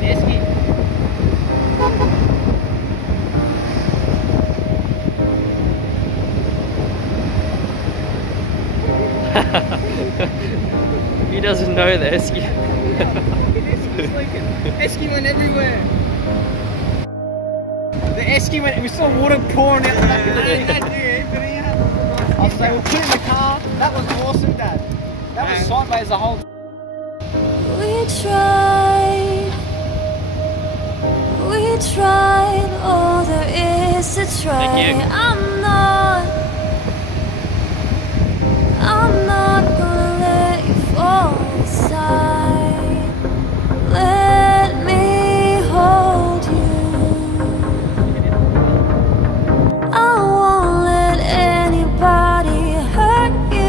Esky. He doesn't know the Esky. Esky went everywhere. The Esky went, we saw water pouring out the back of the I was like, we'll put it in the car. That was awesome, Dad. That was sideways the whole. We tried all there is to try. Thank you. I'm not gonna let you fall aside. Let me hold you. I won't let anybody hurt you.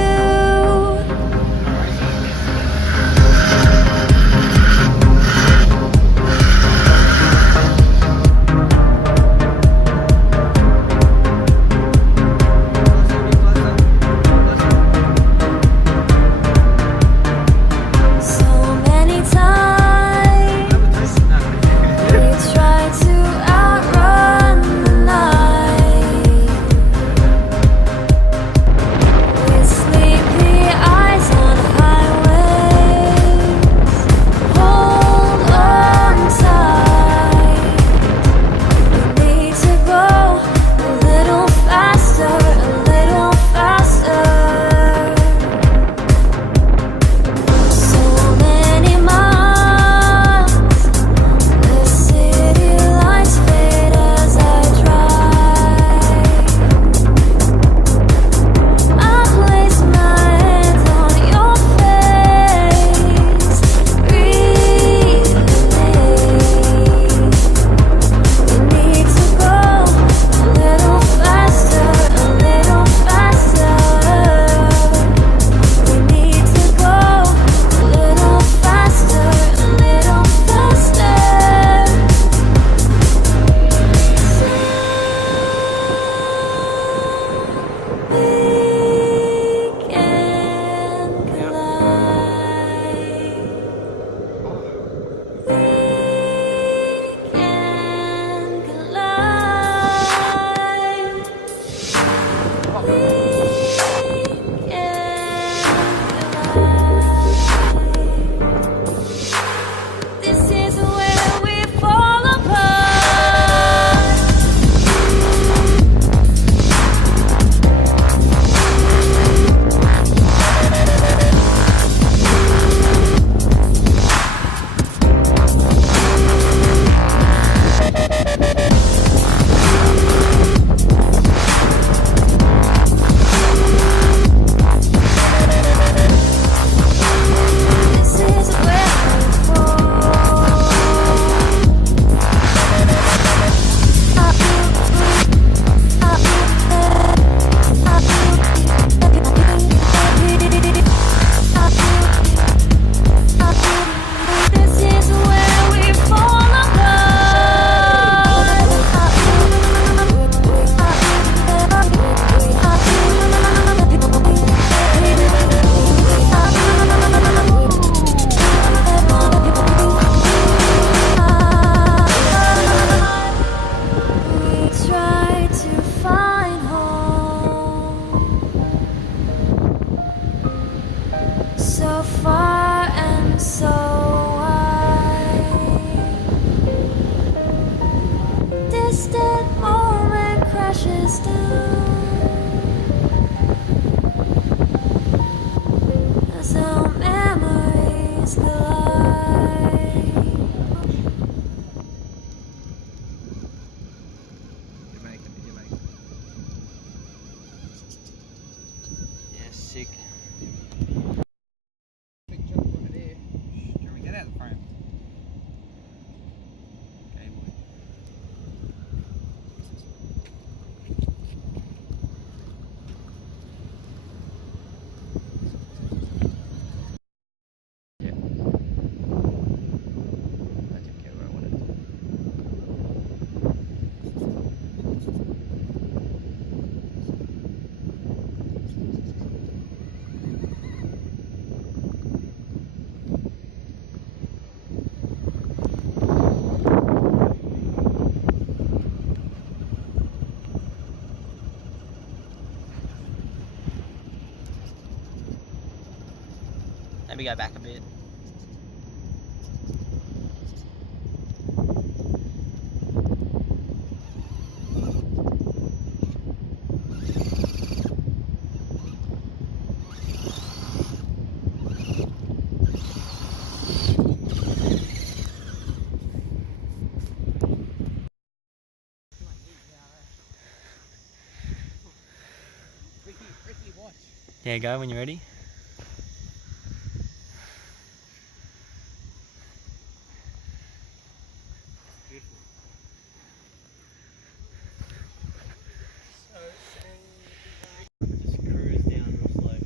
Sick. Big jump on it here. Can we get out of the frame? Okay, boy. Maybe go back a bit. Ricky, watch. Yeah, go when you're ready. Beautiful. Just cruise down real slow.